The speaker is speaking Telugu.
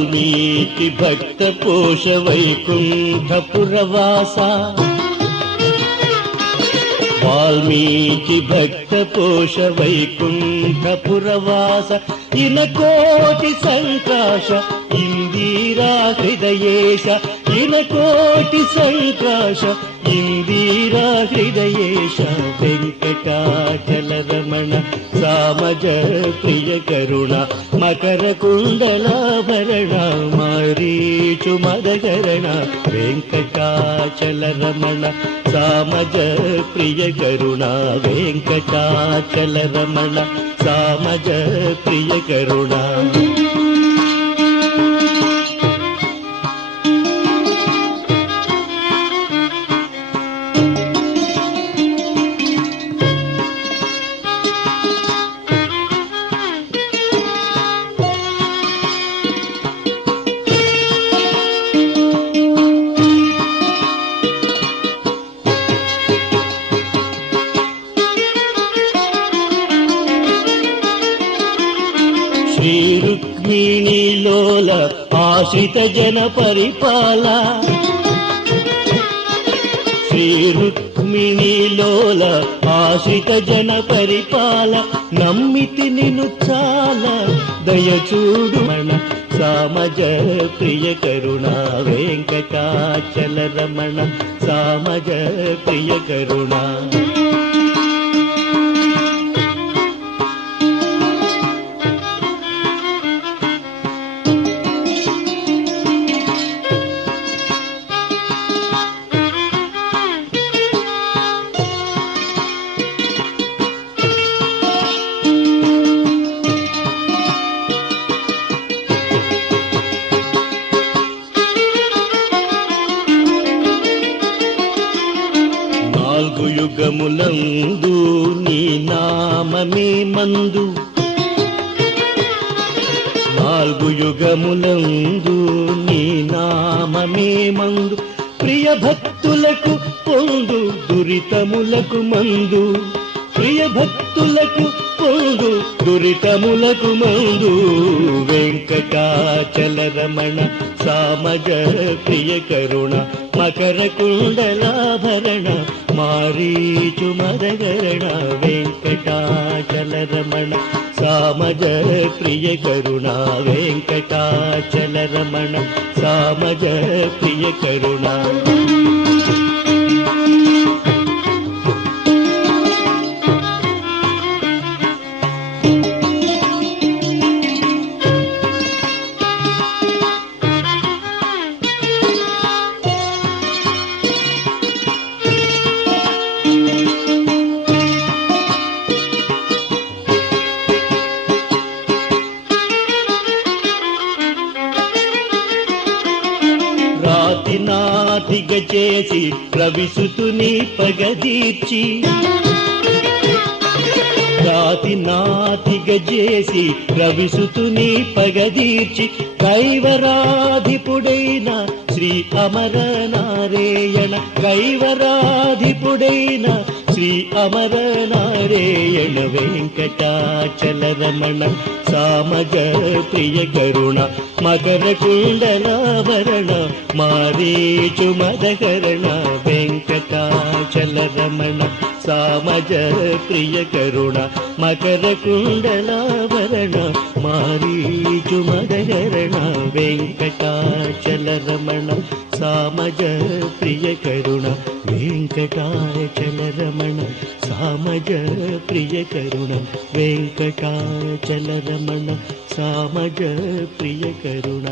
వాల్మీకి భక్త పోష వైకుంఠపురవాస వాల్మీకి భక్త పోష వైకుంఠపురవాస ఇనకోటి సంకాశ ఇందిరా హృదయేశ ఇనకోటి సంకాశ ఇందిరా హృదయేశ వెంకటాచల రమణ సామజ ప్రియ కరుణ మకర కుండలాభరణ మారీచు మదకరణ వెంకటాచల రమణ సామజ ప్రియ కరుణ వెంకటాచల రమణ సామజ ప్రియ కరుణ శ్రీ రుక్మిణీ లోల ఆశ్రిత జన పరిపాల శ్రీ రుక్మిణీ లోల ఆశ్రిత జన పరిపాల నమ్మితి నిన్ను చాలా దయచూడు మన సామజ ప్రియ కరుణ వెంకటాచల రమణ సామజ ప్రియ కరుణ నాలుగు యుగములందు నీ నామమే మందు నాలుగు యుగములందు నీ నామమే మందు ప్రియ భక్తులకు పొందు దురితములకు మందు ప్రియ భక్తులకు పొందు దురితములకు మందు వెంకటాచల రమణ సామజ ప్రియ కరుణ మకర కుండలాభరణ మారీచు మదగరణ వెంకటాచల రమణ సామజ ప్రియ కరుణ వెంకటాచల రమణ సామజ ప్రియ కరుణ రాతి నాతిగ చేసి రవిసుతుని పగదీర్చి రాతి నాతిగ చేసి రవిసుతుని పగదీర్చి కైవరాధిపుడైన శ్రీ అమర నారాయణ కైవరాధిపుడైన శ్రీ అమర నారాయణ వెంకటాచల రమణ సామజ ప్రియ కరుణ మకర కుండలాభరణ మారీచు మదకరణ వెంకటాచల రమణ సామజ ప్రియ కరుణ మకర కుండలాభరణ మారీచు మదకరణ వెంకటాచల రమణ సామజ ప్రియ కరుణ వెంకటాచల రమణ సామజ ప్రియ కరుణ వెంకటాచల రమణ సామజ ప్రియ కరుణ